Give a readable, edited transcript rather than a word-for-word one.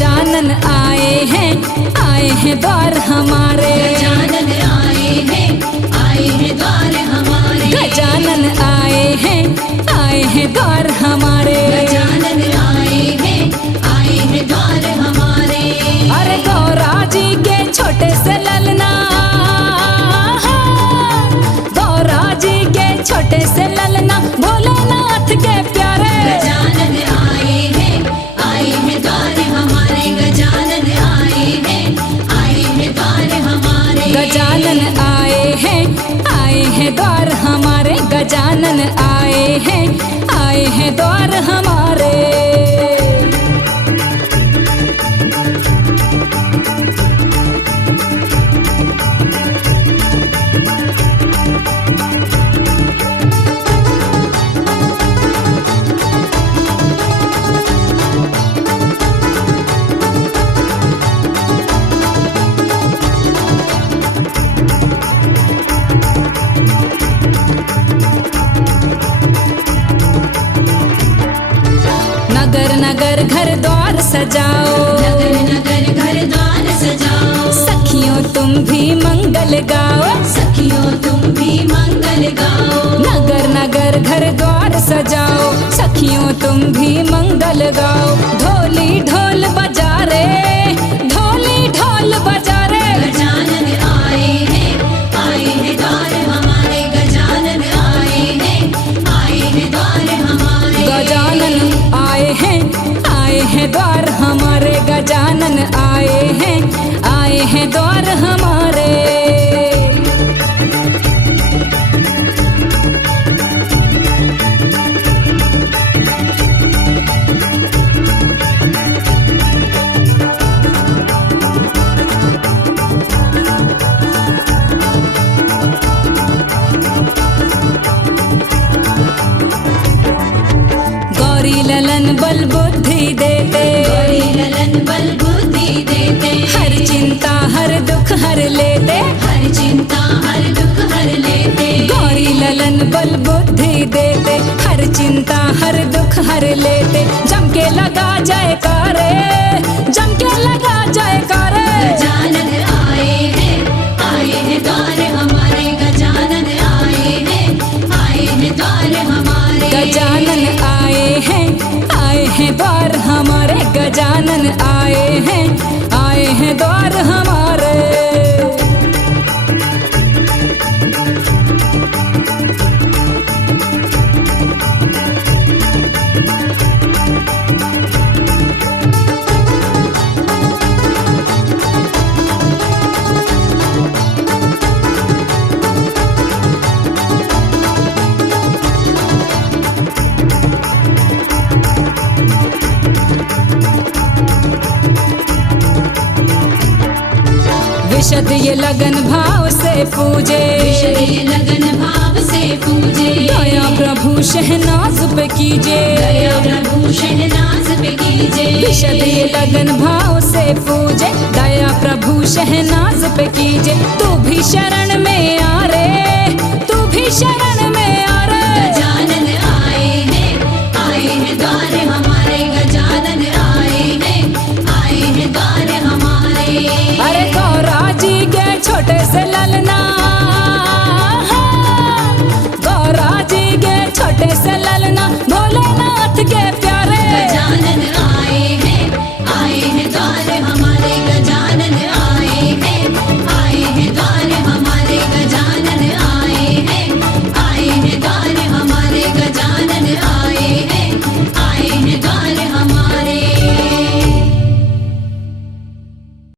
गजानन आए हैं द्वार हमारे। गजानन आए हैं द्वार हमारे। गजानन आए हैं द्वार हमारे। गजानन आए हैं द्वार हमारे। अरे गौरा जी के छोटे से ललना, गौरा जी के छोटे से ललना, भोलेनाथ के प्यारे। गजानन आए हैं द्वार हमारे। गजानन आए हैं द्वार हमारे। गजानन आए हैं द्वार हमारे। गजानन आए हैं द्वार हमारे। नगर नगर घर द्वार सजाओ। नगर नगर घर द्वार सजाओ। सखियों तुम भी मंगल गाओ। सखियों तुम भी मंगल गाओ। नगर नगर घर द्वार सजाओ। सखियों तुम भी मंगल गाओ। ढोली ढोल बजा रे, ढोली ढोल बजा रे। गजानन आए हैं द्वार हमारे। गजानन आए हैं द्वार हमारे। गजानन आए हैं द्वार हमारे। गजानन आए हैं द्वार हमारे। गौरी ललन बल बुद्धि देते। गौरी ललन बल बुद्धि देते। हर चिंता हर दुख हर लेते। हर चिंता हर दुख हर लेते। गौरी ललन बल बुद्धि देते। हर चिंता हर दुख हर लेते। जम के लगा जयकारे, जम के लगा जयकारे। गजानन आए हैं द्वार हमारे। गजानन आए हैं द्वार हमारे। गजानन आए हैं द्वार हमारे। गजानन आए हैं द्वार हमारे। विशद ये लगन भाव से पूजे। विशद लगन भाव से पूजे। दया प्रभु शहनाज पे कीजे। दया प्रभु शहनाज पे कीजे। विशद ये लगन भाव से पूजे। दया प्रभु शहनाज पे कीजे। तू भी शरण में आ रे, तू भी शरण में आ रे। गजानन आए हैं द्वार हमारे। गजानन आए हैं द्वार हमारे। अरे गौरा जी के छोटे से ललना, गौरा जी के छोटे से ललना,